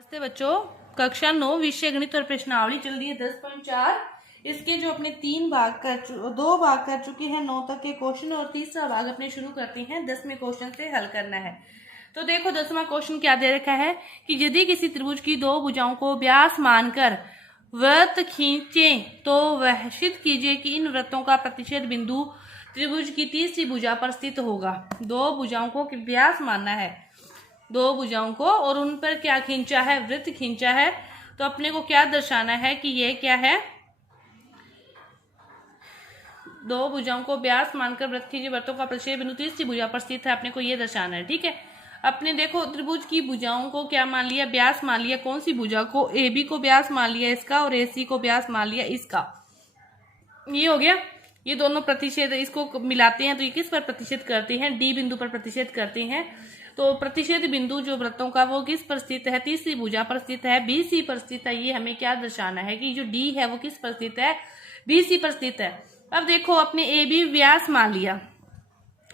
नमस्ते बच्चों, कक्षा 9 विषय गणित और प्रश्नावली चल रही है 10.4। इसके जो अपने दो भाग कर चुके हैं 9 तक के क्वेश्चन और तीसरा भाग अपने शुरू करते हैं 10वें क्वेश्चन से हल करना है। तो देखो 10वां क्वेश्चन क्या दे रखा है कि यदि किसी त्रिभुज की दो भुजाओं को व्यास मानकर वृत्त खींचे तो वह सिद्ध कीजिए कि इन वृत्तों का प्रतिच्छेद बिंदु त्रिभुज की तीसरी भुजा पर स्थित होगा। दो भुजाओं को व्यास मानना है, दो भुजाओं को, और उन पर क्या खींचा है, वृत्त खींचा है। तो अपने को क्या दर्शाना है कि ये क्या है, दो भुजाओं को व्यास मानकर वृत्त खींचे, वृत्तों का प्रतिच्छेद बिंदु तीसरी भुजा पर स्थित है। अपने को ये दर्शाना है, ठीक है। अपने देखो त्रिभुज की भुजाओं को क्या मान लिया, व्यास मान लिया। कौन सी भुजा को, ए बी को व्यास मान लिया इसका और ए सी को व्यास मान लिया इसका। ये हो गया, ये दोनों प्रतिच्छेद, इसको मिलाते हैं तो ये किस पर प्रतिच्छेद करते हैं, डी बिंदु पर प्रतिच्छेद करते हैं। तो प्रतिच्छेद बिंदु जो वृत्तों का वो किस पर स्थित है, तीसरी भुजा पर स्थित है, बी सी पर स्थित है। ये हमें क्या दर्शाना है कि जो डी है वो किस पर स्थित है, बी सी पर स्थित है। अब देखो अपने ए बी व्यास मान लिया,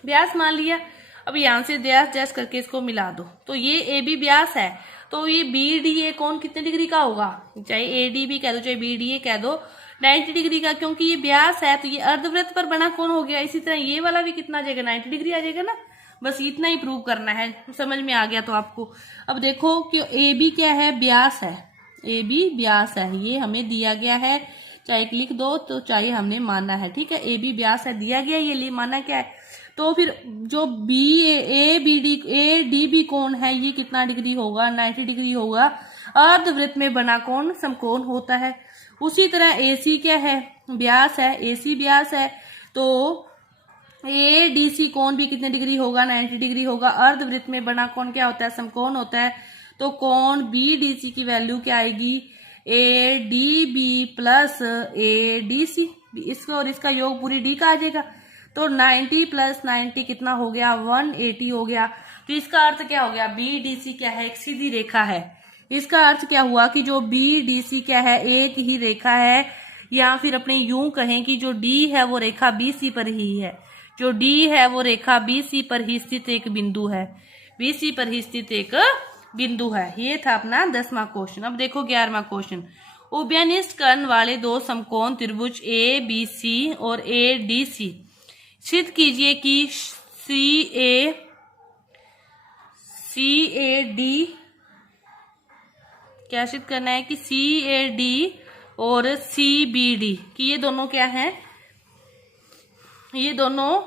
व्यास मान लिया। अब यहां से व्यास डैश करके इसको मिला दो तो ये ए बी व्यास है। तो ये बी डी ए कौन कितने डिग्री का होगा, चाहे ए डी बी कह दो चाहे बी डी ए कह दो, 90 डिग्री का, क्योंकि ये व्यास है। तो ये अर्धवृत्त पर बना कौन हो गया। इसी तरह ये वाला भी कितना आ जाएगा, 90 डिग्री आ जाएगा ना। बस इतना ही प्रूव करना है, समझ में आ गया तो आपको। अब देखो कि ए बी क्या है, व्यास है, ए बी व्यास है, ये हमें दिया गया है, चाहे लिख दो तो चाहे हमने मानना है, ठीक है। ए बी व्यास है, दिया गया, ये लिए मानना क्या है। तो फिर जो b a b d a d b कौन है, ये कितना डिग्री होगा, 90 डिग्री होगा। अर्धवृत्त में बना कौन समकोण होता है। उसी तरह ए सी क्या है, व्यास है, ए सी व्यास है। तो ए डी सी कोण भी कितने डिग्री होगा, 90 डिग्री होगा। अर्धवृत्त में बना कोण क्या होता है, समकोण होता है। तो कोण बी डी सी की वैल्यू क्या आएगी, a d b plus a d c, इसका और इसका योग पूरी डी का आ जाएगा। तो 90 प्लस 90 कितना हो गया, 180 हो गया। तो इसका अर्थ क्या हो गया, बी डी सी क्या है, एक सीधी रेखा है। इसका अर्थ क्या हुआ कि जो बी डी सी क्या है, एक ही रेखा है। या फिर अपने यूं कहें कि जो डी है वो रेखा बी सी पर ही है, जो डी है वो रेखा बी सी पर ही स्थित एक बिंदु है, बी सी पर ही स्थित एक बिंदु है। ये था अपना 10वां क्वेश्चन। अब देखो 11वां क्वेश्चन। उभयनिष्ठ कर्ण वाले दो समकोण त्रिभुज ए बी सी और ए डी सी सिद्ध कीजिए कि सी ए डी, क्या सिद्ध करना है कि सी ए डी और सी बी डी कि ये दोनों क्या है, ये दोनों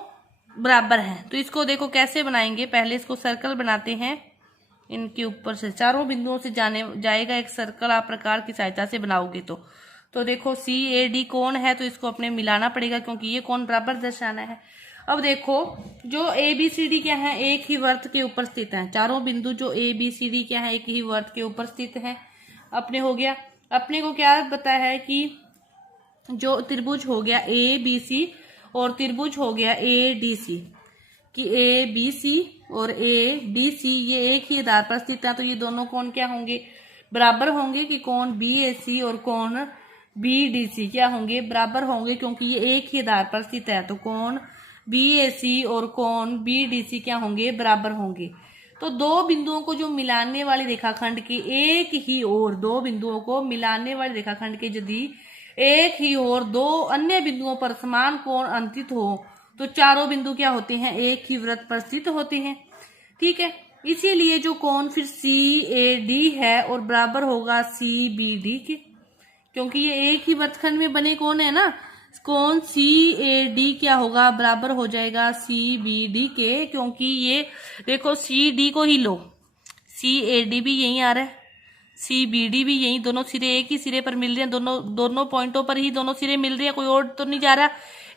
बराबर हैं। तो इसको देखो कैसे बनाएंगे, पहले इसको सर्कल बनाते हैं। इनके ऊपर से चारों बिंदुओं से जाएगा एक सर्कल, आप प्रकार की सहायता से बनाओगे तो देखो सी ए डी कौन है, तो इसको अपने मिलाना पड़ेगा क्योंकि ये कौन बराबर दर्शाना है। अब देखो जो ए बी सी डी क्या है, एक ही वृत्त के ऊपर स्थित है। चारों बिंदु जो ए बी सी डी क्या है, एक ही वृत्त के ऊपर स्थित है। अपने हो गया, अपने को क्या पता है कि जो त्रिभुज हो गया ए बी सी और त्रिभुज हो गया ए डी सी, कि ए बी सी और ए डी सी ये एक ही आधार पर स्थित है। तो ये दोनों कोण क्या होंगे, बराबर होंगे। कि कोण बी ए सी और कोण बी डी सी क्या होंगे, बराबर होंगे, क्योंकि ये एक ही आधार पर स्थित है। तो कोण बी ए सी और कोण बी डी सी क्या होंगे, बराबर होंगे। तो दो बिंदुओं को जो मिलाने वाली रेखाखंड के एक ही ओर, दो बिंदुओं को मिलाने वाली रेखाखंड के यदि एक ही ओर दो अन्य बिंदुओं पर समान कोण अंकित हो तो चारों बिंदु क्या होते हैं, एक ही वृत्त पर स्थित होते हैं, ठीक है। इसीलिए जो कोण फिर सी ए डी है और बराबर होगा सी बी डी के, क्योंकि ये एक ही वृत्तखंड में बने कोण है ना। कोण सी ए डी क्या होगा, बराबर हो जाएगा सी बी डी के, क्योंकि ये देखो सी डी को ही लो, सी ए डी भी यही आ रहा है, सी बी डी भी यही, दोनों सिरे एक ही सिरे पर मिल रहे हैं, दोनों पॉइंटों पर ही दोनों सिरे मिल रहे हैं, कोई और तो नहीं जा रहा।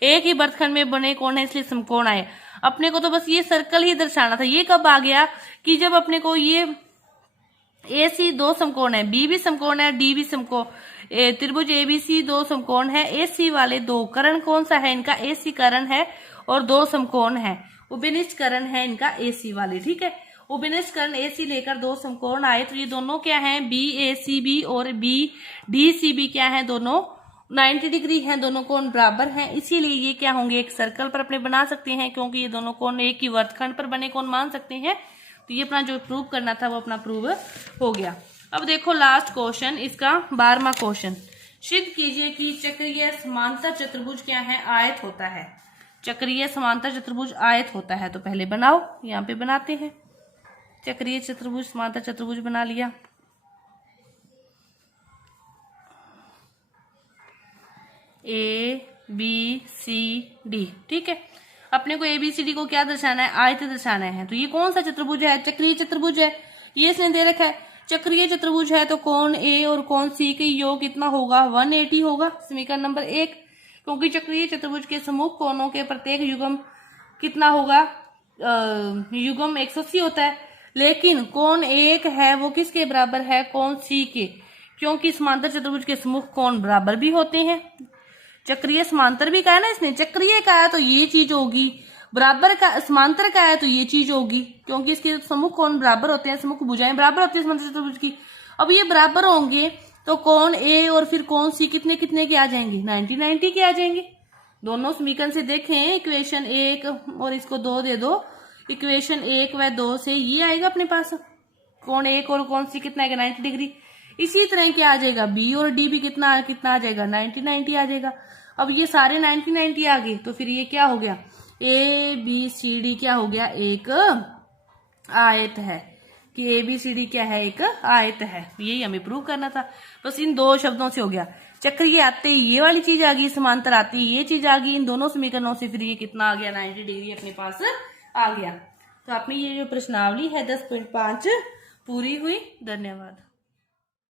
एक ही वृत्तखंड में बने कोण है इसलिए समकोण आए। अपने को तो बस ये सर्कल ही दर्शाना था। ये कब आ गया कि जब अपने को ये ए सी दो समकोण है, बी भी समकोण है, डी भी समकोण, त्रिभुज ए बी सी दो समकोण है, ए सी वाले दो कर्ण कौन सा है इनका, ए सी कर्ण है और दो समकोण है, उभयनिष्ठ कर्ण है इनका ए सी वाले, ठीक है। उभयनिष्ठ कर्ण ए सी लेकर दो समकोण आए तो ये दोनों क्या है, बी ए सी बी और बी डी सी बी क्या है, दोनों 90 डिग्री हैं, दोनों कोण बराबर हैं। इसीलिए ये क्या होंगे, एक सर्कल पर अपने बना सकते हैं, क्योंकि ये दोनों कोण एक ही वृत्तखंड पर बने कोण मान सकते हैं। तो ये अपना जो प्रूव करना था वो अपना प्रूव हो गया। अब देखो लास्ट क्वेश्चन, इसका 12वां क्वेश्चन। सिद्ध कीजिए कि चक्रीय समांतर चतुर्भुज क्या है, आयत होता है। चक्रीय समांतर चतुर्भुज आयत होता है। तो पहले बनाओ, यहाँ पे बनाते हैं। चक्रीय चतुर्भुज समांतर चतुर्भुज बना लिया। ABCD, ठीक है। अपने को ABCD को क्या दर्शाना है, आयत दर्शाना है। तो ये कौन सा चतुर्भुज है, चक्रीय चतुर्भुज है। ये इसने दे रखा है चक्रीय चतुर्भुज है, तो कोण A और कोण C के योग कितना होगा, 180 होगा। समीकरण नंबर 1, क्योंकि चक्रीय चतुर्भुज के समूह कोणों के प्रत्येक युग्म कितना होगा, युग्म 180 होता है। लेकिन कोण 1 है वो किसके बराबर है, कोण C के, क्योंकि समांतर चतुर्भुज के समूह कोण बराबर भी होते हैं। चक्रीय समांतर भी कहा है ना इसने, चक्रीय का है तो ये चीज होगी, बराबर का समांतर का है तो ये चीज होगी, क्योंकि इसके समूह कोण बराबर होते हैं, समूह भुजाएं बराबर होती है समांतर चतुर्भुज की। अब ये बराबर होंगे तो कोण A और फिर कोण C कितने कितने के आ जाएंगे, 90-90 के आ जाएंगे। दोनों समीकरण से देखें, इक्वेशन 1 और इसको 2 दे दो, इक्वेशन 1 व 2 से ये आएगा अपने पास, कोण 1 और कोण C कितना आएगा, 90 डिग्री। इसी तरह क्या आ जाएगा, B और D भी कितना कितना आ जाएगा, 90-90 आ जाएगा। अब ये सारे 90-90 आ गए, तो फिर ये क्या हो गया, ABCD क्या हो गया, एक आयत है। कि ABCD क्या है, एक आयत है। यही हमें प्रूव करना था, बस इन 2 शब्दों से हो गया। चक्रीय आते ही ये वाली चीज आ गई, समांतर आती ही ये चीज आ गई। इन दोनों समीकरणों से फिर ये कितना आ गया, 90 डिग्री अपने पास आ गया। तो आपने ये जो प्रश्नावली है 10.5 पूरी हुई। धन्यवाद।